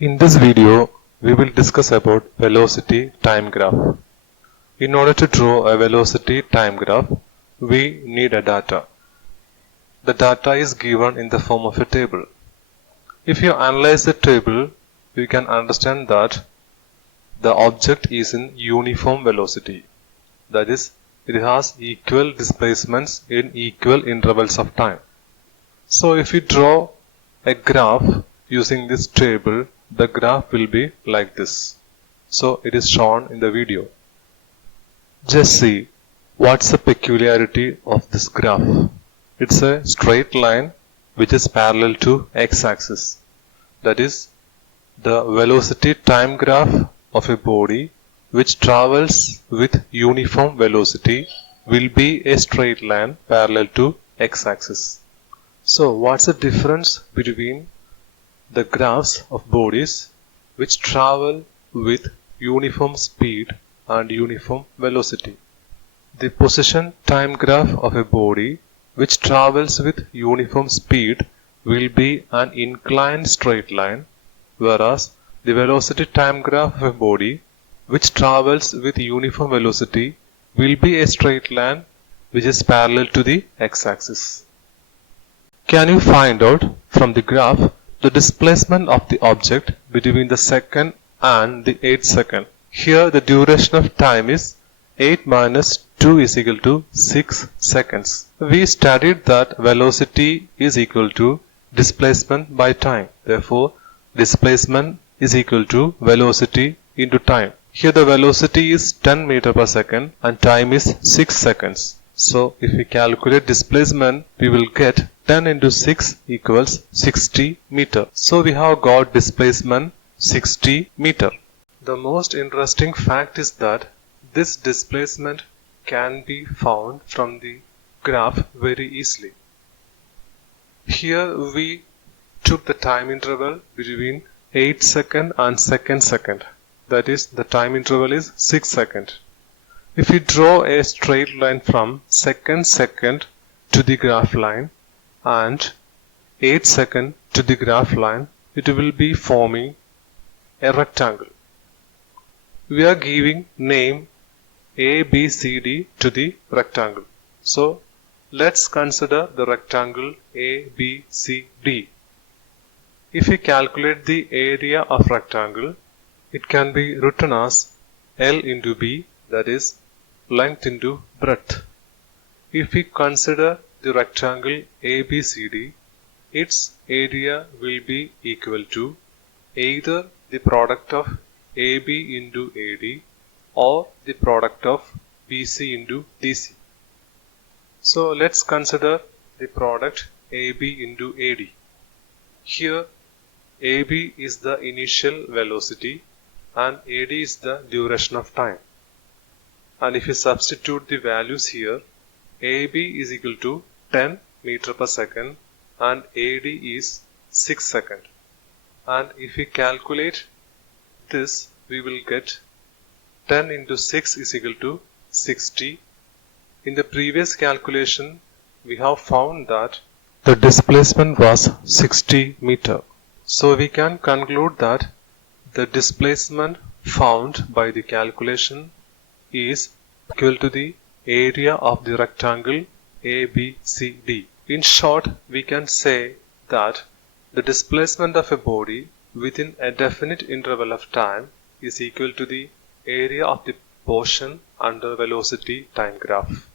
In this video, we will discuss about velocity time graph. In order to draw a velocity time graph, we need a data. The data is given in the form of a table. If you analyze the table, you can understand that the object is in uniform velocity. That is, it has equal displacements in equal intervals of time. So if we draw a graph using this table, the graph will be like this. So it is shown in the video. Just see what's the peculiarity of this graph. It's a straight line which is parallel to x-axis. That is, the velocity time graph of a body which travels with uniform velocity will be a straight line parallel to x-axis. So what's the difference between the graphs of bodies which travel with uniform speed and uniform velocity? The position time graph of a body which travels with uniform speed will be an inclined straight line, whereas the velocity time graph of a body which travels with uniform velocity will be a straight line which is parallel to the x-axis. Can you find out from the graph the displacement of the object between the second and the 8th second? Here the duration of time is 8 minus 2 is equal to 6 seconds. We studied that velocity is equal to displacement by time. Therefore, displacement is equal to velocity into time. Here the velocity is 10 meter per second and time is 6 seconds. So if we calculate displacement, we will get 10 into 6 equals 60 meter. So we have got displacement 60 meter. The most interesting fact is that this displacement can be found from the graph very easily. Here we took the time interval between 8 second and 2nd second. That is, the time interval is 6 second. If we draw a straight line from 2nd second to the graph line and 8 second to the graph line, it will be forming a rectangle. We are giving name A, B, C, D to the rectangle. So let's consider the rectangle A, B, C, D. If we calculate the area of rectangle, it can be written as L into B, that is length into breadth. If we consider the rectangle ABCD, its area will be equal to either the product of AB into AD or the product of BC into DC. So let's consider the product AB into AD. Here AB is the initial velocity and AD is the duration of time. And if you substitute the values here, AB is equal to 10 meter per second and AD is 6 second. And if we calculate this, we will get 10 into 6 is equal to 60. In the previous calculation, we have found that the displacement was 60 meter. So we can conclude that the displacement found by the calculation is equal to the area of the rectangle ABCD. In short, we can say that the displacement of a body within a definite interval of time is equal to the area of the portion under velocity time graph.